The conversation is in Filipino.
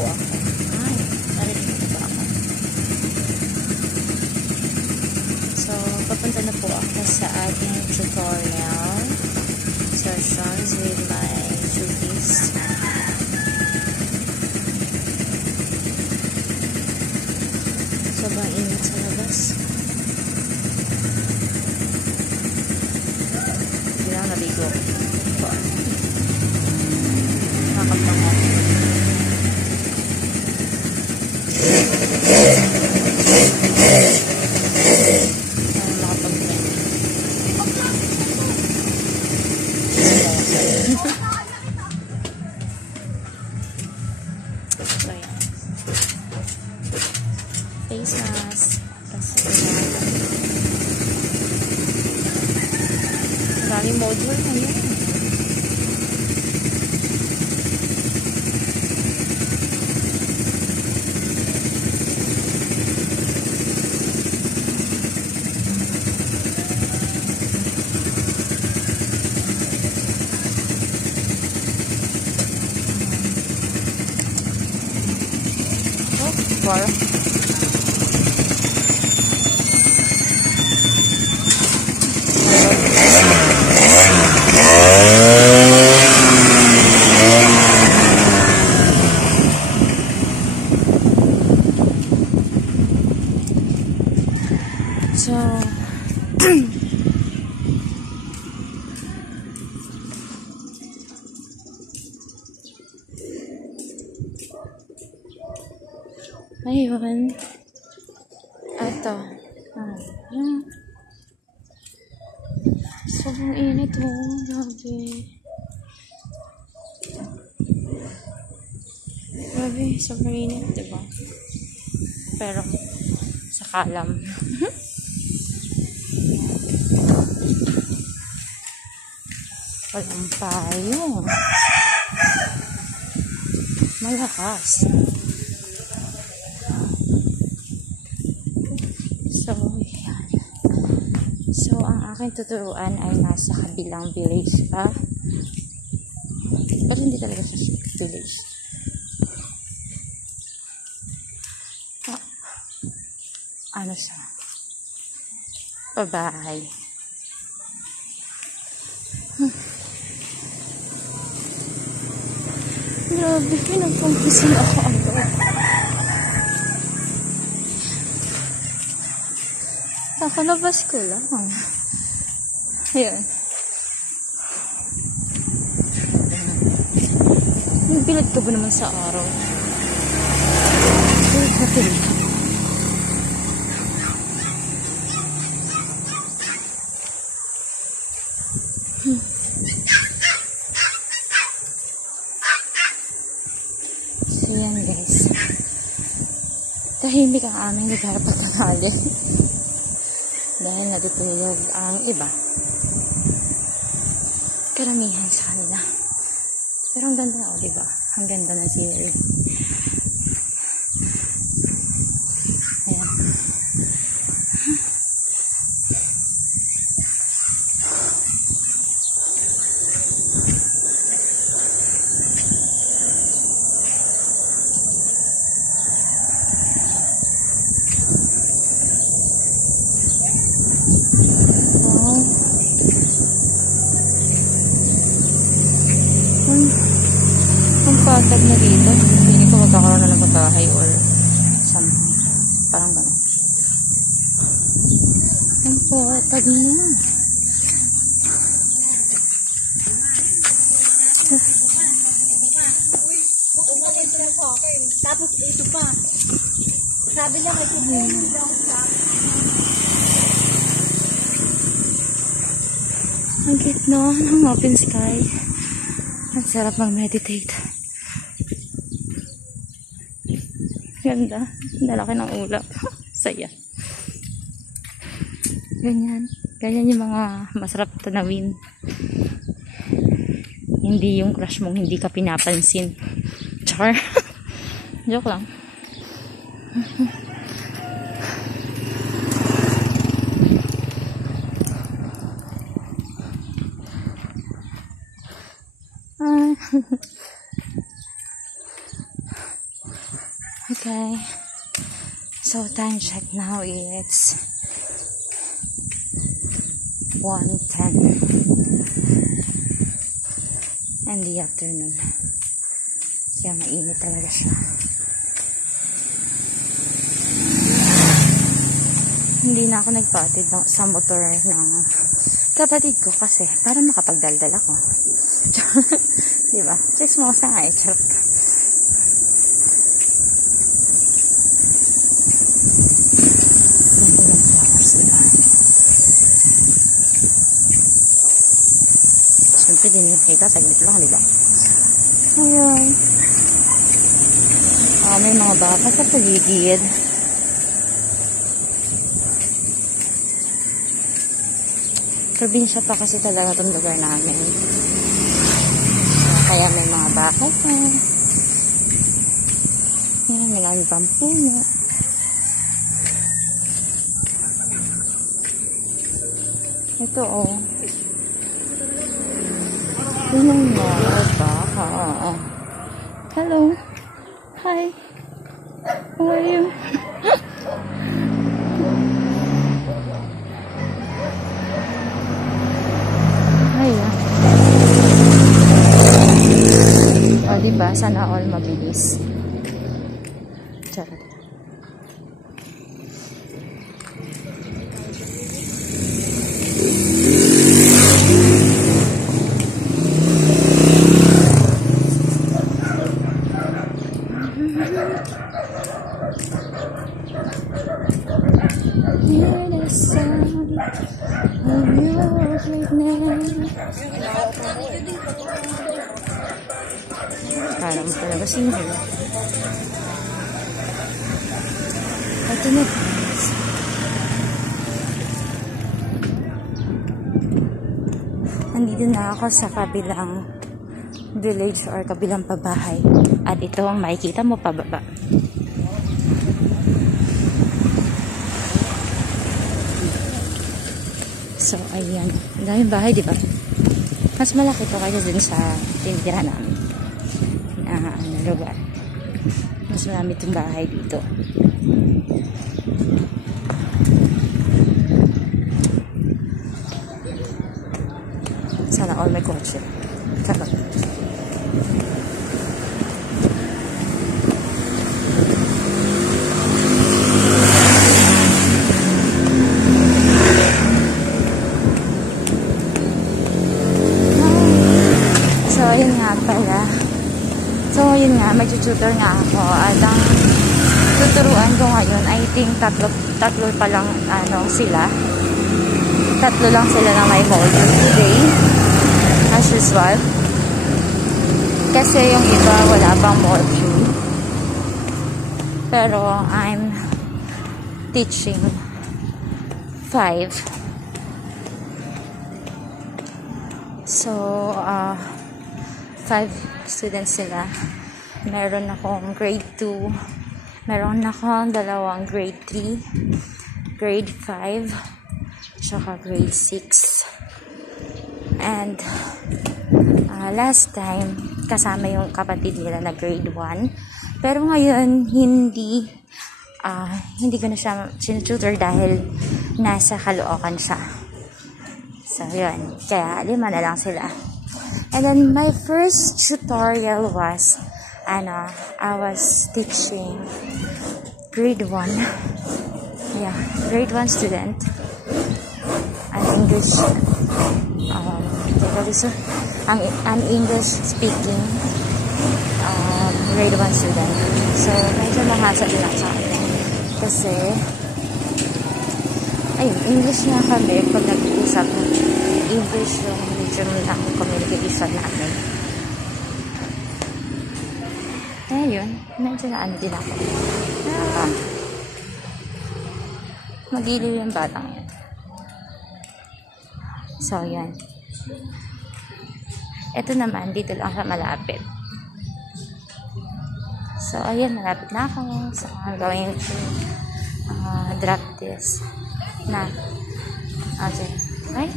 po ako. Ay, narinig na ba ako? So, papunta na po ako sa ating tutorial sessions with my tuties. Sobrang init sa labas. Hindi lang naligo ako. Nakakapangat. So, yan. Face mask. Maraming module na yun. Wow. So ayun. Ito. Sobrang init oh. Grabe. Grabe, sobrang init, diba? Pero, sa kalam. Walang payo. Malakas. So, yan. So, ang aking tuturuan ay nasa kabilang village pa. Pero hindi talaga sa village. Ano siya? Pabahay. Grabe, pinagpampisan ako agad. Kakalabas ko lang. Ayan. Nagbilad ka ba naman sa araw? Ay, so yan guys, tahimik ang aming lugar pagkakali dahil natutulog ang iba, karamihan sa kanila. Pero ang ganda na, diba? Ang ganda na scenery. Ayan. Ang patag na dito, hindi ko magkakaroon na ng pagkahay or parang gano'n. Ang patag na. Umalis na po ako. Tapos ito pa. Sabi niya may kubunin daw sa ang cute no, ng open sky. Ang sarap mag-meditate. Ganda. Dalaki ng ulap. Saya. Ganyan. Ganyan yung mga masarap tanawin. Hindi yung crush mong hindi ka pinapansin. Char. Joke lang. Okay. So, time check now is 1:10 in the afternoon. Kaya mainit talaga siya. Hindi na ako nagpatid sa motor ng kapatid ko kasi para makapagdaldal ako. Diba? Tsismosang nga eh. Charot. Siyempre din yung kita. Saglit lang, diba? Ayun. May mga baka sa paligid. Probinsya pa kasi talaga itong lugar namin. Kaya may mga baka pa. May lang pampuno. Ito oh. Yun ang mga baka. Hello. Hi. How are you? Ayan. O, diba? Sana all mabilis. Charot. Parang talaga single. Ito na. Nandito na ako sa kabilang village or kabilang pabahay. At ito ang makikita mo pababa. So, ayan. Ang daming bahay, diba? Mas malaki to kaysa dun sa tinitirahan namin. Lugar. Mas marami itong bahay dito. Sana all may kotse. Charot. So, yun nga pala. So, yun nga, mag-tutor nga ako. At ang tuturuan ko ngayon, I think tatlo pa lang sila. Tatlo lang sila na may module today. As usual. Kasi yung iba, wala pang module. Pero, I'm teaching 5. So, 5 students sila. Meron akong grade 2. Meron akong dalawang grade 3. Grade 5. Tsaka grade 6. And last time, kasama yung kapatid nila na grade 1. Pero ngayon, hindi ko na siya sinututor dahil nasa Caloocan siya. So, yun. Kaya, 5 na lang sila. And then, my first tutorial was, I was teaching grade 1. Yeah, grade 1 student. An English, an English speaking grade 1 student. So, medyo mahasa din lang sa akin. Kasi, ayun, English nga kami pag nag-uusap. English yung medium ng communication namin. Kaya yun, medyo na din ako. Magiliw yung batang yun. So, yan. Ito naman, dito lang sa malapit. So, ayan, malapit na ako. So, I'm going to drop this na. Okay. Right?